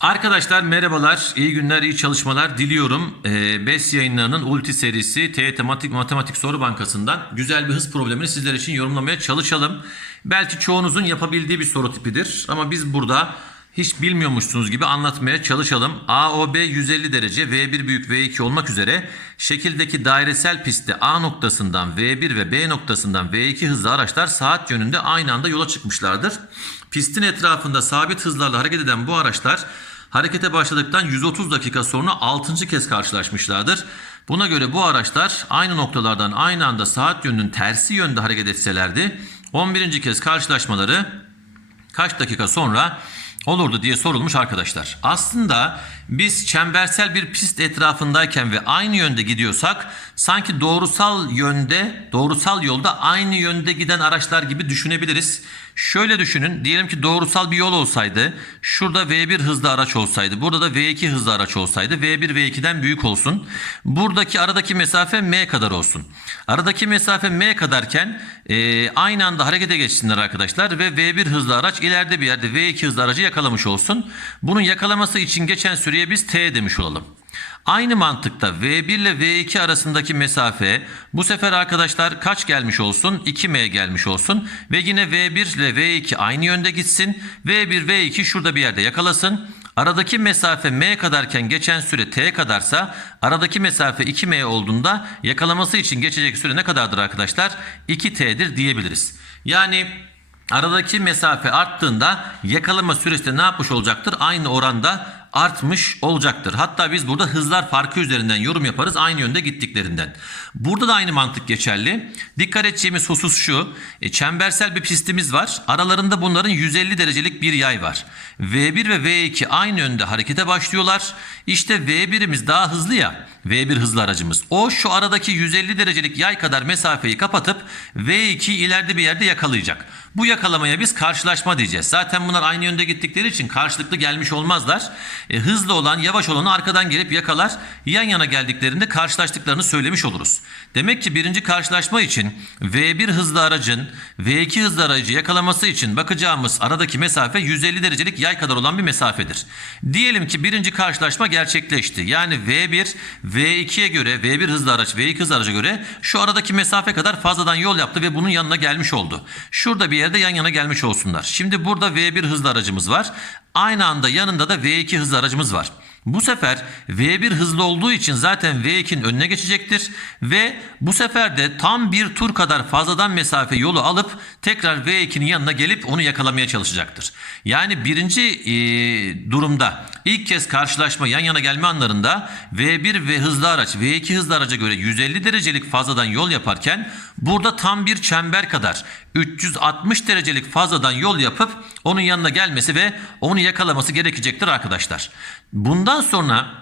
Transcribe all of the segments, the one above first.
Arkadaşlar merhabalar, iyi günler, iyi çalışmalar diliyorum. Ee, BES yayınlarının Ulti serisi Tematik Matematik Soru Bankası'ndan güzel bir hız problemini sizler için yorumlamaya çalışalım. Belki çoğunuzun yapabildiği bir soru tipidir ama biz burada hiç bilmiyormuşsunuz gibi anlatmaya çalışalım. AOB 150 derece V1 büyük V2 olmak üzere şekildeki dairesel pistte A noktasından V1 ve B noktasından V2 hızlı araçlar saat yönünde aynı anda yola çıkmışlardır. Pistin etrafında sabit hızlarla hareket eden bu araçlar harekete başladıktan 130 dakika sonra 6. kez karşılaşmışlardır. Buna göre bu araçlar aynı noktalardan aynı anda saat yönünün tersi yönde hareket etselerdi 11. kez karşılaşmaları kaç dakika sonra olurdu diye sorulmuş arkadaşlar. Aslında biz çembersel bir pist etrafındayken ve aynı yönde gidiyorsak sanki doğrusal yönde, doğrusal yolda aynı yönde giden araçlar gibi düşünebiliriz. Şöyle düşünün. Diyelim ki doğrusal bir yol olsaydı. Şurada V1 hızlı araç olsaydı. Burada da V2 hızlı araç olsaydı. V1 V2'den büyük olsun. Buradaki aradaki mesafe M kadar olsun. Aradaki mesafe M kadarken e, aynı anda harekete geçsinler arkadaşlar. Ve V1 hızlı araç ileride bir yerde V2 hızlı aracı yakalamış olsun. Bunun yakalaması için geçen süreye biz T demiş olalım. Aynı mantıkta V1 ile V2 arasındaki mesafe bu sefer arkadaşlar kaç gelmiş olsun? 2M gelmiş olsun. Ve yine V1 ile V2 aynı yönde gitsin. V1, V2 şurada bir yerde yakalasın. Aradaki mesafe M kadarken geçen süre T kadarsa aradaki mesafe 2M olduğunda yakalaması için geçecek süre ne kadardır arkadaşlar? 2T'dir diyebiliriz. Yani aradaki mesafe arttığında yakalama süresi de ne yapmış olacaktır? Aynı oranda artmış olacaktır. Hatta biz burada hızlar farkı üzerinden yorum yaparız aynı yönde gittiklerinden. Burada da aynı mantık geçerli. Dikkat edeceğimiz husus şu. E, çembersel bir pistimiz var. Aralarında bunların 150 derecelik bir yay var. V1 ve V2 aynı yönde harekete başlıyorlar. İşte V1'imiz daha hızlı ya. V1 hızlı aracımız. O şu aradaki 150 derecelik yay kadar mesafeyi kapatıp V2 ileride bir yerde yakalayacak. Bu yakalamaya biz karşılaşma diyeceğiz. Zaten bunlar aynı yönde gittikleri için karşılıklı gelmiş olmazlar. E, hızlı olan yavaş olanı arkadan gelip yakalar. Yan yana geldiklerinde karşılaştıklarını söylemiş oluruz. Demek ki birinci karşılaşma için V1 hızlı aracın V2 hızlı aracı yakalaması için bakacağımız aradaki mesafe 150 derecelik yay kadar olan bir mesafedir. Diyelim ki birinci karşılaşma gerçekleşti. Yani V1 V2'ye göre V1 hızlı araç V2 hızlı araca göre şu aradaki mesafe kadar fazladan yol yaptı ve bunun yanına gelmiş oldu. Şurada bir yerde yan yana gelmiş olsunlar. Şimdi burada V1 hızlı aracımız var. Aynı anda yanında da V2 hızlı aracımız var. Bu sefer V1 hızlı olduğu için zaten V2'nin önüne geçecektir ve bu sefer de tam bir tur kadar fazladan mesafe yolu alıp tekrar V2'nin yanına gelip onu yakalamaya çalışacaktır. Yani birinci e, durumda ilk kez karşılaşma yan yana gelme anlarında V1 ve hızlı araç V2 hızlı araca göre 150 derecelik fazladan yol yaparken burada tam bir çember kadar 360 derecelik fazladan yol yapıp onun yanına gelmesi ve onu yakalaması gerekecektir arkadaşlar. Bundan sonra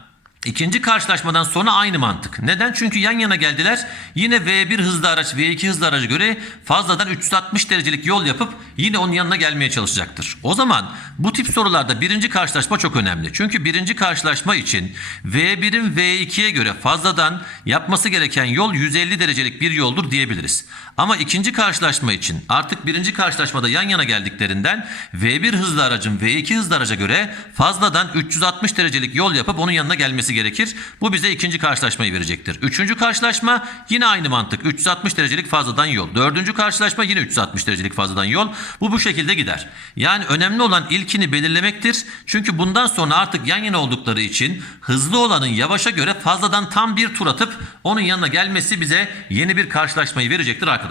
İkinci karşılaşmadan sonra aynı mantık. Neden? Çünkü yan yana geldiler. Yine V1 hızlı araç V2 hızlı araca göre fazladan 360 derecelik yol yapıp yine onun yanına gelmeye çalışacaktır. O zaman bu tip sorularda birinci karşılaşma çok önemli. Çünkü birinci karşılaşma için V1'in V2'ye göre fazladan yapması gereken yol 150 derecelik bir yoldur diyebiliriz. Ama ikinci karşılaşma için artık birinci karşılaşmada yan yana geldiklerinden V1 hızlı aracın V2 hızlı araca göre fazladan 360 derecelik yol yapıp onun yanına gelmesi gerekir. Bu bize ikinci karşılaşmayı verecektir. Üçüncü karşılaşma yine aynı mantık. 360 derecelik fazladan yol. Dördüncü karşılaşma yine 360 derecelik fazladan yol. Bu bu şekilde gider. Yani önemli olan ilkini belirlemektir. Çünkü bundan sonra artık yan yana oldukları için hızlı olanın yavaşa göre fazladan tam bir tur atıp onun yanına gelmesi bize yeni bir karşılaşmayı verecektir arkadaşlar.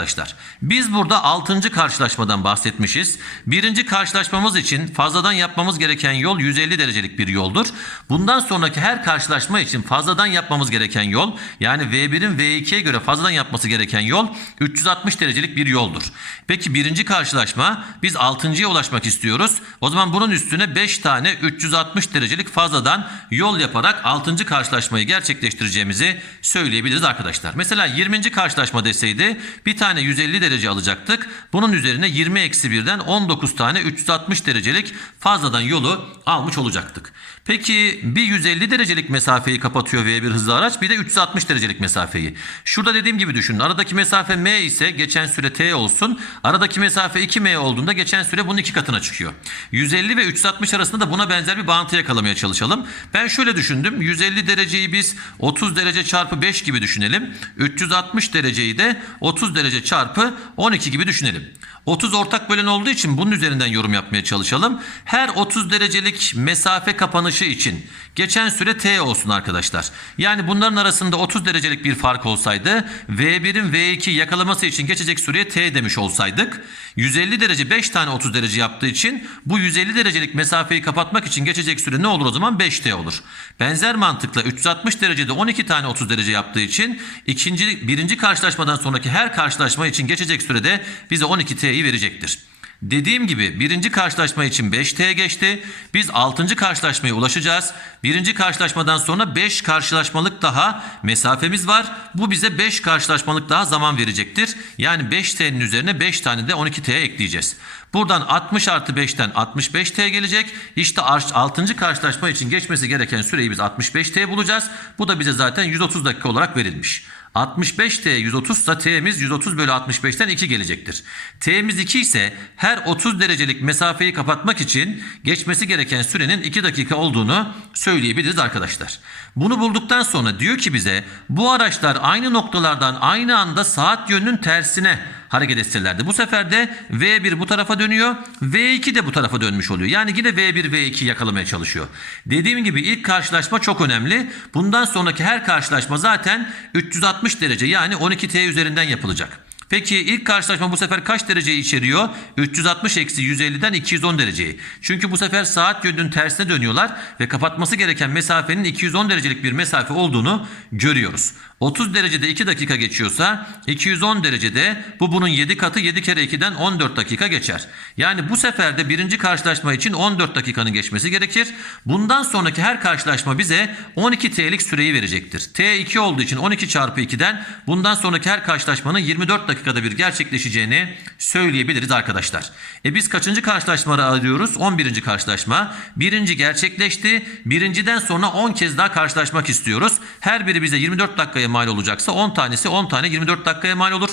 Biz burada 6. karşılaşmadan bahsetmişiz. Birinci karşılaşmamız için fazladan yapmamız gereken yol 150 derecelik bir yoldur. Bundan sonraki her karşılaşma için fazladan yapmamız gereken yol yani V1'in V2'ye göre fazladan yapması gereken yol 360 derecelik bir yoldur. Peki birinci karşılaşma biz 6.ya ulaşmak istiyoruz. O zaman bunun üstüne 5 tane 360 derecelik fazladan yol yaparak 6. karşılaşmayı gerçekleştireceğimizi söyleyebiliriz arkadaşlar. Mesela 20. karşılaşma deseydi bir tane 150 derece alacaktık. Bunun üzerine 20 eksi 1'den 19 tane 360 derecelik fazladan yolu almış olacaktık. Peki bir 150 derecelik mesafeyi kapatıyor V1 hızlı araç. Bir de 360 derecelik mesafeyi. Şurada dediğim gibi düşünün. Aradaki mesafe M ise geçen süre T olsun. Aradaki mesafe 2M olduğunda geçen süre bunun iki katına çıkıyor. 150 ve 360 arasında da buna benzer bir bağıntı yakalamaya çalışalım. Ben şöyle düşündüm. 150 dereceyi biz 30 derece çarpı 5 gibi düşünelim. 360 dereceyi de 30 derece çarpı 12 gibi düşünelim. 30 ortak bölen olduğu için bunun üzerinden yorum yapmaya çalışalım. Her 30 derecelik mesafe kapanışı için geçen süre t olsun arkadaşlar. Yani bunların arasında 30 derecelik bir fark olsaydı V1'in V2 yakalaması için geçecek süreye t demiş olsaydık 150 derece 5 tane 30 derece yaptığı için bu 150 derecelik mesafeyi kapatmak için geçecek süre ne olur o zaman 5t olur. Benzer mantıkla 360 derecede 12 tane 30 derece yaptığı için ikinci birinci karşılaşmadan sonraki her karşılaşma için geçecek sürede bize 12t'yi verecektir. Dediğim gibi birinci karşılaşma için 5T geçti. Biz 6. karşılaşmaya ulaşacağız. Birinci karşılaşmadan sonra 5 karşılaşmalık daha mesafemiz var. Bu bize 5 karşılaşmalık daha zaman verecektir. Yani 5T'nin üzerine 5 tane de 12T ekleyeceğiz. Buradan 60 artı 5'ten 65T gelecek. İşte 6. karşılaşma için geçmesi gereken süreyi biz 65T bulacağız. Bu da bize zaten 130 dakika olarak verilmiş. 65T 130 ise T'miz 130 bölü 65'ten 2 gelecektir. T'miz 2 ise her 30 derecelik mesafeyi kapatmak için geçmesi gereken sürenin 2 dakika olduğunu söyleyebiliriz arkadaşlar. Bunu bulduktan sonra diyor ki bize bu araçlar aynı noktalardan aynı anda saat yönünün tersine hareket etselerdi. Bu sefer de V1 bu tarafa dönüyor. V2 de bu tarafa dönmüş oluyor. Yani yine V1 V2 yakalamaya çalışıyor. Dediğim gibi ilk karşılaşma çok önemli. Bundan sonraki her karşılaşma zaten 360 derece yani 12T üzerinden yapılacak. Peki ilk karşılaşma bu sefer kaç dereceyi içeriyor? 360 eksi 150'den 210 dereceyi. Çünkü bu sefer saat yönünün tersine dönüyorlar ve kapatması gereken mesafenin 210 derecelik bir mesafe olduğunu görüyoruz. 30 derecede 2 dakika geçiyorsa 210 derecede bu bunun 7 katı 7 kere 2'den 14 dakika geçer. Yani bu sefer de birinci karşılaşma için 14 dakikanın geçmesi gerekir. Bundan sonraki her karşılaşma bize 12 T'lik süreyi verecektir. T 2 olduğu için 12 çarpı 2'den bundan sonraki her karşılaşmanın 24 dakikada bir gerçekleşeceğini söyleyebiliriz arkadaşlar. E biz kaçıncı karşılaşmayı arıyoruz? 11. karşılaşma. Birinci gerçekleşti. Birinciden sonra 10 kez daha karşılaşmak istiyoruz. Her biri bize 24 dakikaya mal olacaksa 10 tanesi 10 tane 24 dakikaya mal olur.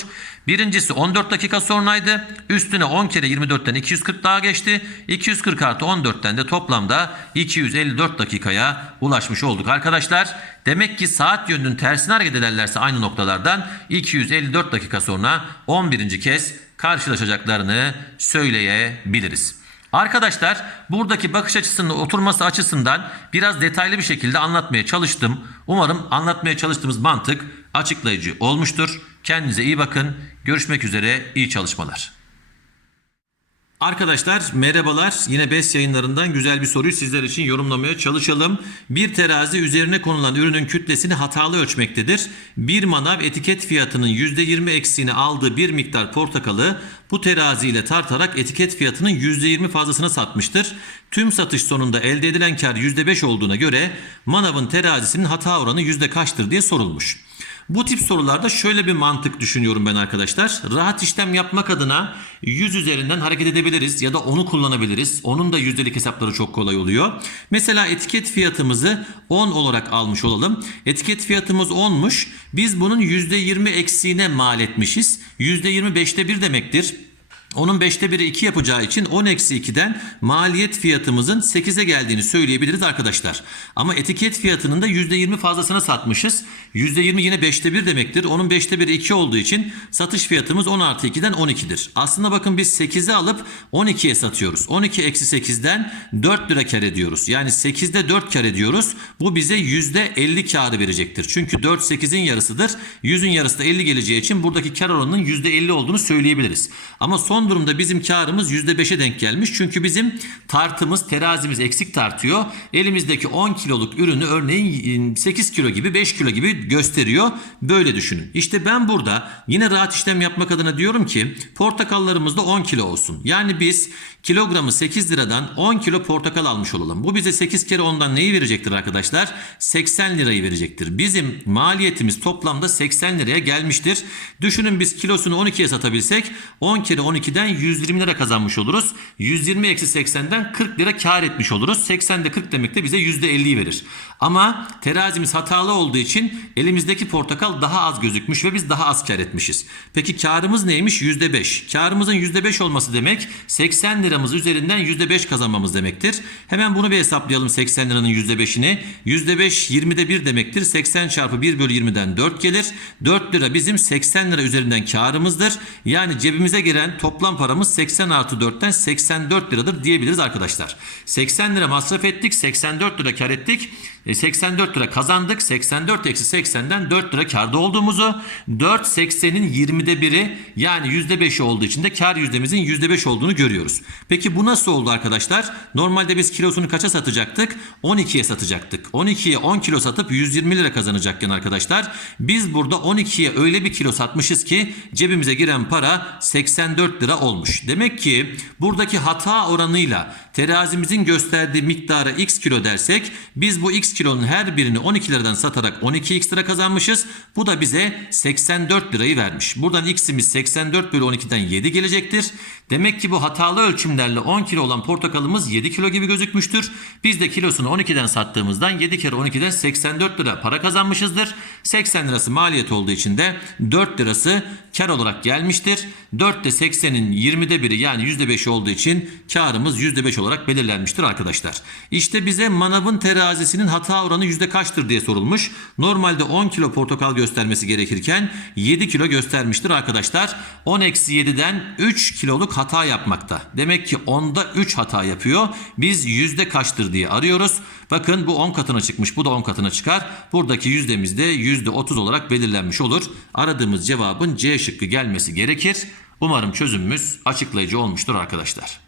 Birincisi 14 dakika sonraydı. Üstüne 10 kere 24'ten 240 daha geçti. 240 artı 14'ten de toplamda 254 dakikaya ulaşmış olduk arkadaşlar. Demek ki saat yönünün tersine hareket ederlerse aynı noktalardan 254 dakika sonra 11. kez karşılaşacaklarını söyleyebiliriz. Arkadaşlar buradaki bakış açısının oturması açısından biraz detaylı bir şekilde anlatmaya çalıştım. Umarım anlatmaya çalıştığımız mantık açıklayıcı olmuştur. Kendinize iyi bakın. Görüşmek üzere. İyi çalışmalar. Arkadaşlar merhabalar. Yine BES yayınlarından güzel bir soruyu sizler için yorumlamaya çalışalım. Bir terazi üzerine konulan ürünün kütlesini hatalı ölçmektedir. Bir manav etiket fiyatının %20 eksiğini aldığı bir miktar portakalı bu terazi ile tartarak etiket fiyatının %20 fazlasını satmıştır. Tüm satış sonunda elde edilen kar %5 olduğuna göre manavın terazisinin hata oranı yüzde kaçtır diye sorulmuş. Bu tip sorularda şöyle bir mantık düşünüyorum ben arkadaşlar. Rahat işlem yapmak adına 100 üzerinden hareket edebiliriz ya da onu kullanabiliriz. Onun da yüzdelik hesapları çok kolay oluyor. Mesela etiket fiyatımızı 10 olarak almış olalım. Etiket fiyatımız 10'muş. Biz bunun %20 eksiğine mal etmişiz. %20 5'te 1 demektir. Onun 5'te 1'i 2 yapacağı için 10 eksi 2'den maliyet fiyatımızın 8'e geldiğini söyleyebiliriz arkadaşlar. Ama etiket fiyatının da %20 fazlasına satmışız. %20 yine 5'te 1 demektir. Onun 5'te 1'i 2 olduğu için satış fiyatımız 10 artı 2'den 12'dir. Aslında bakın biz 8'i alıp 12'ye satıyoruz. 12 eksi 8'den 4 lira kar ediyoruz. Yani 8'de 4 kar ediyoruz. Bu bize %50 karı verecektir. Çünkü 4 8'in yarısıdır. 100'ün yarısı da 50 geleceği için buradaki kar oranının %50 olduğunu söyleyebiliriz. Ama son durumda bizim karımız %5'e denk gelmiş. Çünkü bizim tartımız, terazimiz eksik tartıyor. Elimizdeki 10 kiloluk ürünü örneğin 8 kilo gibi, 5 kilo gibi gösteriyor. Böyle düşünün. İşte ben burada yine rahat işlem yapmak adına diyorum ki portakallarımız da 10 kilo olsun. Yani biz kilogramı 8 liradan 10 kilo portakal almış olalım. Bu bize 8 kere ondan neyi verecektir arkadaşlar? 80 lirayı verecektir. Bizim maliyetimiz toplamda 80 liraya gelmiştir. Düşünün biz kilosunu 12'ye satabilsek 10 kere 12 12'den 120 lira kazanmış oluruz. 120 eksi 80'den 40 lira kar etmiş oluruz. 80'de 40 demek de bize %50'yi verir. Ama terazimiz hatalı olduğu için elimizdeki portakal daha az gözükmüş ve biz daha az kar etmişiz. Peki karımız neymiş? %5. Karımızın %5 olması demek 80 liramız üzerinden %5 kazanmamız demektir. Hemen bunu bir hesaplayalım 80 liranın %5'ini. %5 20'de 1 demektir. 80 çarpı 1 bölü 20'den 4 gelir. 4 lira bizim 80 lira üzerinden karımızdır. Yani cebimize giren toplam paramız 80 artı 4'ten 84 liradır diyebiliriz arkadaşlar. 80 lira masraf ettik. 84 lira kar ettik. E, 84 lira kazandık. 84 eksi 80'den 4 lira karda olduğumuzu 4 80'in 20'de biri yani %5'i olduğu için de kar yüzdemizin %5 olduğunu görüyoruz. Peki bu nasıl oldu arkadaşlar? Normalde biz kilosunu kaça satacaktık? 12'ye satacaktık. 12'ye 10 kilo satıp 120 lira kazanacakken arkadaşlar biz burada 12'ye öyle bir kilo satmışız ki cebimize giren para 84 lira olmuş. Demek ki buradaki hata oranıyla terazimizin gösterdiği miktara x kilo dersek biz bu x kilonun her birini 12 liradan satarak 12x lira kazanmışız. Bu da bize 84 lirayı vermiş. Buradan x'imiz 84 bölü 12'den 7 gelecektir. Demek ki bu hatalı ölçümlerle 10 kilo olan portakalımız 7 kilo gibi gözükmüştür. Biz de kilosunu 12'den sattığımızdan 7 kere 12'den 84 lira para kazanmışızdır. 80 lirası maliyet olduğu için de 4 lirası kar olarak gelmiştir. 4 de 80'in 20'de biri yani %5 olduğu için karımız %5 olarak belirlenmiştir arkadaşlar. İşte bize manavın terazisinin hata oranı yüzde kaçtır diye sorulmuş. Normalde 10 kilo portakal göstermesi gerekirken 7 kilo göstermiştir arkadaşlar. 10 eksi 7'den 3 kiloluk hata yapmakta. Demek ki 10'da 3 hata yapıyor. Biz yüzde kaçtır diye arıyoruz. Bakın bu 10 katına çıkmış bu da 10 katına çıkar. Buradaki yüzdemiz de yüzde 30 olarak belirlenmiş olur. Aradığımız cevabın C şıkkı gelmesi gerekir. Umarım çözümümüz açıklayıcı olmuştur arkadaşlar.